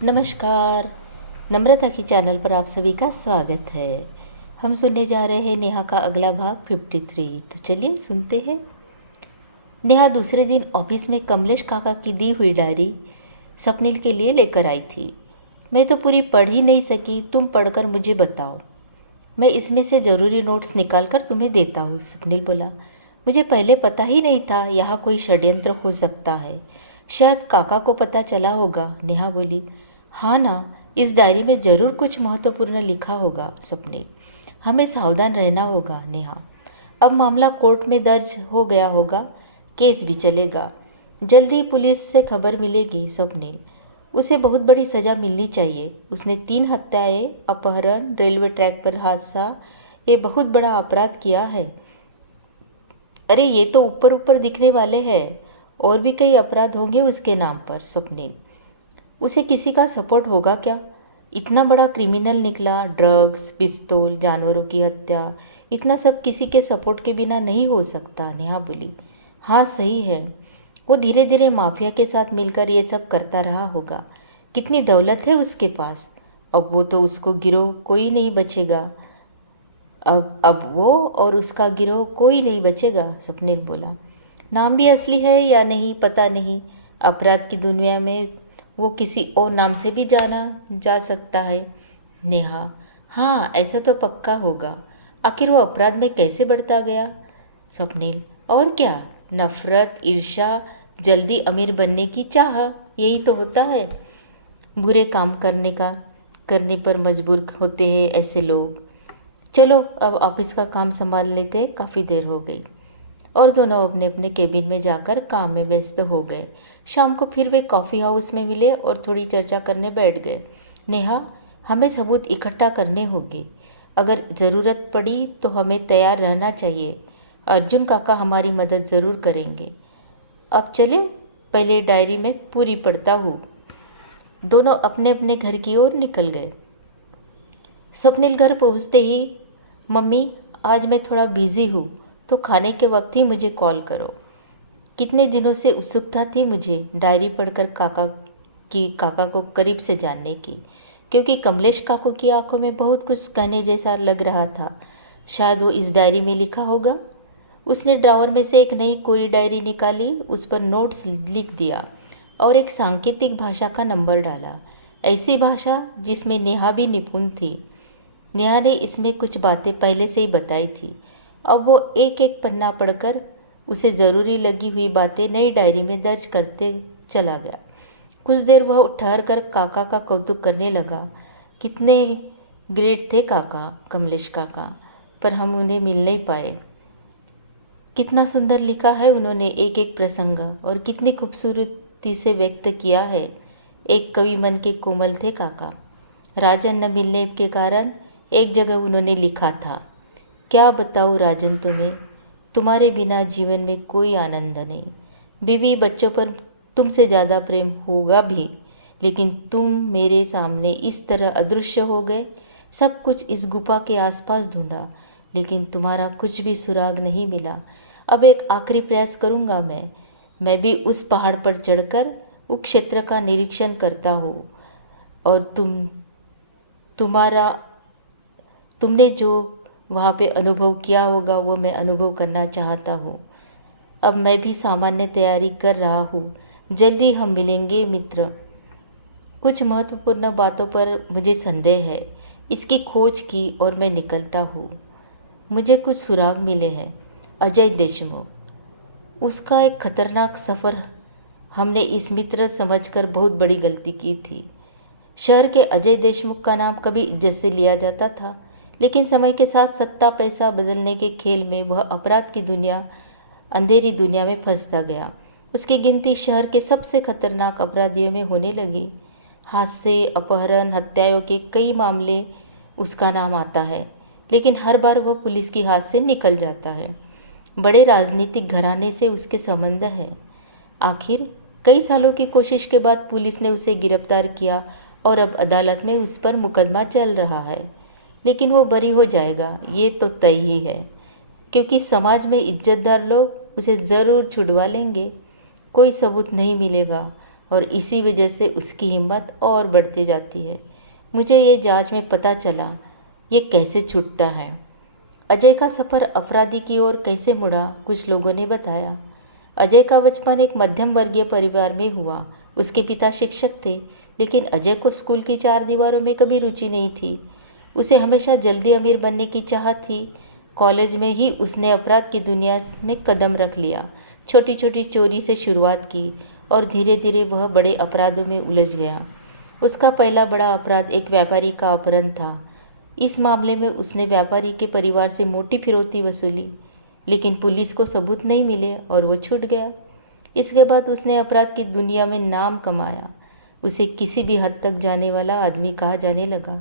नमस्कार। नम्रता की चैनल पर आप सभी का स्वागत है। हम सुनने जा रहे हैं नेहा का अगला भाग 53। तो चलिए सुनते हैं। नेहा दूसरे दिन ऑफिस में कमलेश काका की दी हुई डायरी स्वप्निल के लिए लेकर आई थी। मैं तो पूरी पढ़ ही नहीं सकी, तुम पढ़कर मुझे बताओ। मैं इसमें से ज़रूरी नोट्स निकाल कर तुम्हें देता हूँ, स्वप्निल बोला। मुझे पहले पता ही नहीं था यहाँ कोई षड्यंत्र हो सकता है। शायद काका को पता चला होगा, नेहा बोली। हाँ ना, इस डायरी में ज़रूर कुछ महत्वपूर्ण लिखा होगा, स्वप्निल। हमें सावधान रहना होगा, नेहा। अब मामला कोर्ट में दर्ज हो गया होगा, केस भी चलेगा। जल्दी पुलिस से खबर मिलेगी, स्वप्निल। उसे बहुत बड़ी सज़ा मिलनी चाहिए। उसने 3 हत्याएं, अपहरण, रेलवे ट्रैक पर हादसा, ये बहुत बड़ा अपराध किया है। अरे ये तो ऊपर ऊपर दिखने वाले हैं, और भी कई अपराध होंगे उसके नाम पर, स्वप्निल। उसे किसी का सपोर्ट होगा क्या? इतना बड़ा क्रिमिनल निकला, ड्रग्स, पिस्तौल, जानवरों की हत्या, इतना सब किसी के सपोर्ट के बिना नहीं हो सकता, नेहा बोली। हाँ सही है, वो धीरे धीरे माफिया के साथ मिलकर ये सब करता रहा होगा। कितनी दौलत है उसके पास। अब वो तो उसको गिरोह कोई नहीं बचेगा। अब वो और उसका गिरोह कोई नहीं बचेगा, स्वप्निल बोला। नाम भी असली है या नहीं पता नहीं। अपराध की दुनिया में वो किसी और नाम से भी जाना जा सकता है, नेहा। हाँ ऐसा तो पक्का होगा। आखिर वो अपराध में कैसे बढ़ता गया, स्वप्निल। और क्या, नफरत, ईर्ष्या, जल्दी अमीर बनने की चाह, यही तो होता है। बुरे काम करने पर मजबूर होते हैं ऐसे लोग। चलो अब ऑफिस का काम संभाल लेते हैं, काफ़ी देर हो गई। और दोनों अपने अपने केबिन में जाकर काम में व्यस्त हो गए। शाम को फिर वे कॉफ़ी हाउस में मिले और थोड़ी चर्चा करने बैठ गए। नेहा, हमें सबूत इकट्ठा करने होंगे। अगर ज़रूरत पड़ी तो हमें तैयार रहना चाहिए। अर्जुन काका हमारी मदद ज़रूर करेंगे। अब चले, पहले डायरी में पूरी पढ़ता हूँ। दोनों अपने अपने घर की ओर निकल गए। स्वप्निल घर पहुँचते ही, मम्मी आज मैं थोड़ा बिज़ी हूँ, तो खाने के वक्त ही मुझे कॉल करो। कितने दिनों से उत्सुकता थी मुझे डायरी पढ़कर काका को करीब से जानने की, क्योंकि कमलेश काकू की आंखों में बहुत कुछ कहने जैसा लग रहा था। शायद वो इस डायरी में लिखा होगा। उसने ड्रावर में से एक नई कोरी डायरी निकाली, उस पर नोट्स लिख दिया और एक सांकेतिक भाषा का नंबर डाला। ऐसी भाषा जिसमें नेहा भी निपुण थी। नेहा ने इसमें कुछ बातें पहले से ही बताई थी। अब वो एक एक पन्ना पढ़कर उसे ज़रूरी लगी हुई बातें नई डायरी में दर्ज करते चला गया। कुछ देर वह ठहर कर काका का कौतुक करने लगा। कितने ग्रेट थे काका, कमलेश काका, पर हम उन्हें मिल नहीं पाए। कितना सुंदर लिखा है उन्होंने एक एक प्रसंग, और कितनी खूबसूरती से व्यक्त किया है। एक कवि मन के कोमल थे काका। राजन न मिलने के कारण एक जगह उन्होंने लिखा था, क्या बताऊँ राजन तुम्हें, तुम्हारे बिना जीवन में कोई आनंद नहीं। बीवी बच्चों पर तुमसे ज़्यादा प्रेम होगा भी, लेकिन तुम मेरे सामने इस तरह अदृश्य हो गए। सब कुछ इस गुफा के आसपास ढूंढा, लेकिन तुम्हारा कुछ भी सुराग नहीं मिला। अब एक आखिरी प्रयास करूँगा मैं भी उस पहाड़ पर चढ़कर उस क्षेत्र का निरीक्षण करता हूँ, और तुम्हारा तुमने जो वहाँ पे अनुभव किया होगा वो मैं अनुभव करना चाहता हूँ। अब मैं भी सामान्य तैयारी कर रहा हूँ। जल्दी हम मिलेंगे मित्र। कुछ महत्वपूर्ण बातों पर मुझे संदेह है। इसकी खोज की और मैं निकलता हूँ। मुझे कुछ सुराग मिले हैं। अजय देशमुख। उसका एक खतरनाक सफ़र। हमने इस मित्र समझकर बहुत बड़ी गलती की थी। शहर के अजय देशमुख का नाम कभी इज्जत से लिया जाता था, लेकिन समय के साथ सत्ता पैसा बदलने के खेल में वह अपराध की दुनिया, अंधेरी दुनिया में फंसता गया। उसकी गिनती शहर के सबसे खतरनाक अपराधियों में होने लगी। हादसे, अपहरण, हत्याओं के कई मामले उसका नाम आता है, लेकिन हर बार वह पुलिस की हाथ से निकल जाता है। बड़े राजनीतिक घराने से उसके संबंध हैं। आखिर कई सालों की कोशिश के बाद पुलिस ने उसे गिरफ्तार किया और अब अदालत में उस पर मुकदमा चल रहा है। लेकिन वो बरी हो जाएगा, ये तो तय ही है, क्योंकि समाज में इज्जतदार लोग उसे ज़रूर छुड़वा लेंगे। कोई सबूत नहीं मिलेगा और इसी वजह से उसकी हिम्मत और बढ़ती जाती है। मुझे ये जांच में पता चला ये कैसे छूटता है। अजय का सफ़र अपराधी की ओर कैसे मुड़ा, कुछ लोगों ने बताया। अजय का बचपन एक मध्यम वर्गीय परिवार में हुआ। उसके पिता शिक्षक थे, लेकिन अजय को स्कूल की चार दीवारों में कभी रुचि नहीं थी। उसे हमेशा जल्दी अमीर बनने की चाहत थी। कॉलेज में ही उसने अपराध की दुनिया में कदम रख लिया। छोटी छोटी चोरी से शुरुआत की और धीरे धीरे वह बड़े अपराधों में उलझ गया। उसका पहला बड़ा अपराध एक व्यापारी का अपहरण था। इस मामले में उसने व्यापारी के परिवार से मोटी फिरौती वसूली, लेकिन पुलिस को सबूत नहीं मिले और वो छूट गया। इसके बाद उसने अपराध की दुनिया में नाम कमाया। उसे किसी भी हद तक जाने वाला आदमी कहा जाने लगा।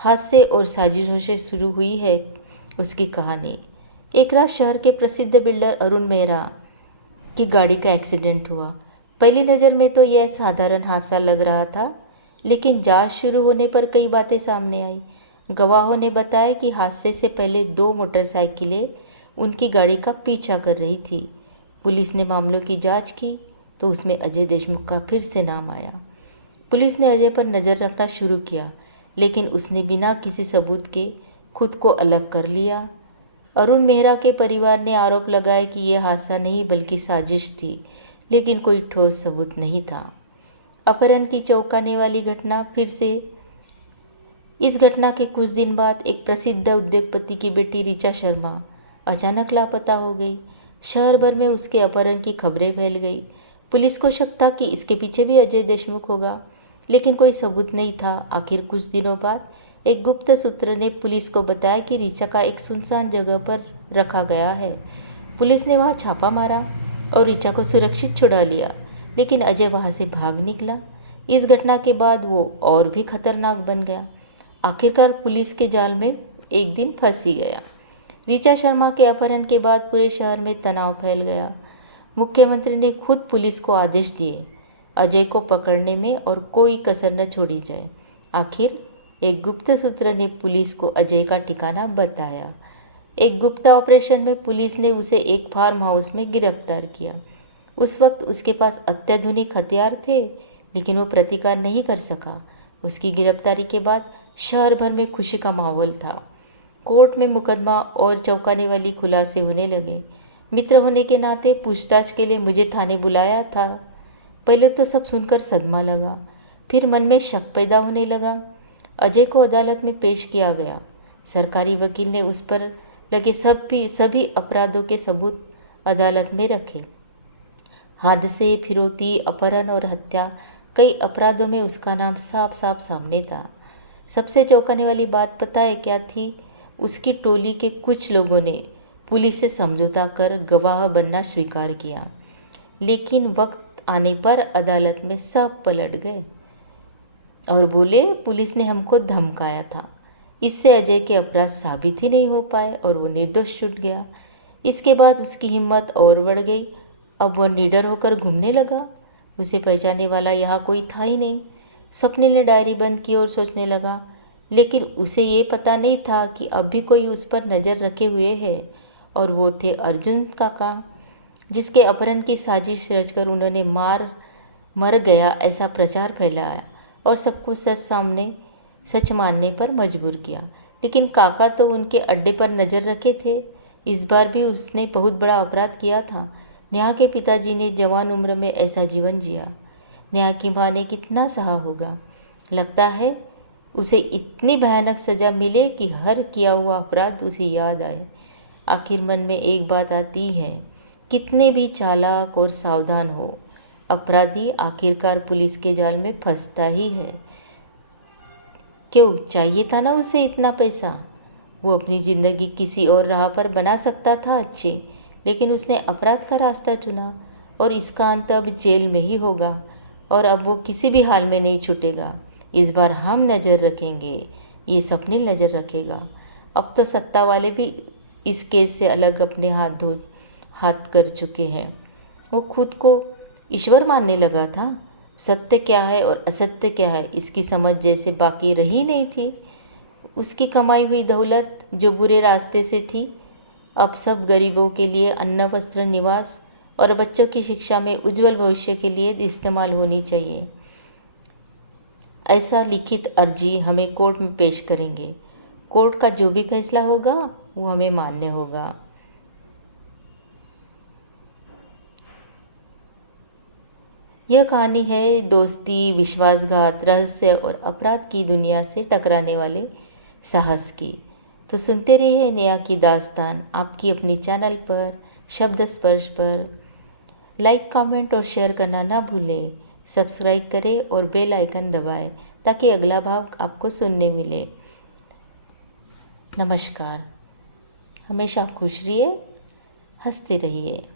हादसे और साजिशों से शुरू हुई है उसकी कहानी। एक रात शहर के प्रसिद्ध बिल्डर अरुण मेहरा की गाड़ी का एक्सीडेंट हुआ। पहली नज़र में तो यह साधारण हादसा लग रहा था, लेकिन जांच शुरू होने पर कई बातें सामने आई। गवाहों ने बताया कि हादसे से पहले दो मोटरसाइकिलें उनकी गाड़ी का पीछा कर रही थी। पुलिस ने मामलों की जांच की तो उसमें अजय देशमुख का फिर से नाम आया। पुलिस ने अजय पर नज़र रखना शुरू किया, लेकिन उसने बिना किसी सबूत के खुद को अलग कर लिया। अरुण मेहरा के परिवार ने आरोप लगाया कि यह हादसा नहीं बल्कि साजिश थी, लेकिन कोई ठोस सबूत नहीं था। अपहरण की चौंकाने वाली घटना फिर से। इस घटना के कुछ दिन बाद एक प्रसिद्ध उद्योगपति की बेटी ऋचा शर्मा अचानक लापता हो गई। शहर भर में उसके अपहरण की खबरें फैल गई। पुलिस को शक था कि इसके पीछे भी अजय देशमुख होगा, लेकिन कोई सबूत नहीं था। आखिर कुछ दिनों बाद एक गुप्त सूत्र ने पुलिस को बताया कि ऋचा का एक सुनसान जगह पर रखा गया है। पुलिस ने वहां छापा मारा और ऋचा को सुरक्षित छुड़ा लिया, लेकिन अजय वहां से भाग निकला। इस घटना के बाद वो और भी खतरनाक बन गया। आखिरकार पुलिस के जाल में एक दिन फंस ही गया। ऋचा शर्मा के अपहरण के बाद पूरे शहर में तनाव फैल गया। मुख्यमंत्री ने खुद पुलिस को आदेश दिए अजय को पकड़ने में और कोई कसर न छोड़ी जाए। आखिर एक गुप्त सूत्र ने पुलिस को अजय का ठिकाना बताया। एक गुप्त ऑपरेशन में पुलिस ने उसे एक फार्म हाउस में गिरफ्तार किया। उस वक्त उसके पास अत्याधुनिक हथियार थे, लेकिन वो प्रतिकार नहीं कर सका। उसकी गिरफ्तारी के बाद शहर भर में खुशी का माहौल था। कोर्ट में मुकदमा और चौंकाने वाली खुलासे होने लगे। मित्र होने के नाते पूछताछ के लिए मुझे थाने बुलाया था। पहले तो सब सुनकर सदमा लगा, फिर मन में शक पैदा होने लगा। अजय को अदालत में पेश किया गया। सरकारी वकील ने उस पर लगे सभी अपराधों के सबूत अदालत में रखे। हादसे, फिरौती, अपहरण और हत्या, कई अपराधों में उसका नाम साफ साफ सामने था। सबसे चौंकाने वाली बात पता है क्या थी? उसकी टोली के कुछ लोगों ने पुलिस से समझौता कर गवाह बनना स्वीकार किया, लेकिन वक्त आने पर अदालत में सब पलट गए और बोले पुलिस ने हमको धमकाया था। इससे अजय के अपराध साबित ही नहीं हो पाए और वो निर्दोष छूट गया। इसके बाद उसकी हिम्मत और बढ़ गई। अब वह निडर होकर घूमने लगा। उसे पहचानने वाला यहाँ कोई था ही नहीं। स्वप्निल ने डायरी बंद की और सोचने लगा, लेकिन उसे ये पता नहीं था कि अब भी कोई उस पर नज़र रखे हुए है, और वो थे अर्जुन काका, जिसके अपहरण की साजिश रचकर उन्होंने मर गया ऐसा प्रचार फैलाया और सबको सच मानने पर मजबूर किया। लेकिन काका तो उनके अड्डे पर नज़र रखे थे। इस बार भी उसने बहुत बड़ा अपराध किया था। नेहा के पिताजी ने जवान उम्र में ऐसा जीवन जिया। नेहा की माँ ने कितना सहा होगा। लगता है उसे इतनी भयानक सज़ा मिले कि हर किया हुआ अपराध उसे याद आए। आखिर मन में एक बात आती है, कितने भी चालाक और सावधान हो, अपराधी आखिरकार पुलिस के जाल में फंसता ही है। क्यों चाहिए था ना उसे इतना पैसा? वो अपनी ज़िंदगी किसी और राह पर बना सकता था अच्छे, लेकिन उसने अपराध का रास्ता चुना और इसका अंत अब जेल में ही होगा। और अब वो किसी भी हाल में नहीं छूटेगा। इस बार हम नज़र रखेंगे, ये स्वप्निल नज़र रखेगा। अब तो सत्ता वाले भी इस केस से अलग अपने हाथ कर चुके हैं। वो खुद को ईश्वर मानने लगा था। सत्य क्या है और असत्य क्या है इसकी समझ जैसे बाकी रही नहीं थी। उसकी कमाई हुई दौलत जो बुरे रास्ते से थी, अब सब गरीबों के लिए अन्न, वस्त्र, निवास और बच्चों की शिक्षा में उज्जवल भविष्य के लिए इस्तेमाल होनी चाहिए। ऐसा लिखित अर्जी हमें कोर्ट में पेश करेंगे। कोर्ट का जो भी फैसला होगा वो हमें मान्य होगा। यह कहानी है दोस्ती, विश्वासघात, रहस्य और अपराध की दुनिया से टकराने वाले साहस की। तो सुनते रहिए नेहा की दास्तान आपकी अपनी चैनल पर, शब्द स्पर्श पर। लाइक, कमेंट और शेयर करना ना भूलें। सब्सक्राइब करें और बेल आइकन दबाएं ताकि अगला भाग आपको सुनने मिले। नमस्कार। हमेशा खुश रहिए, हंसते रहिए।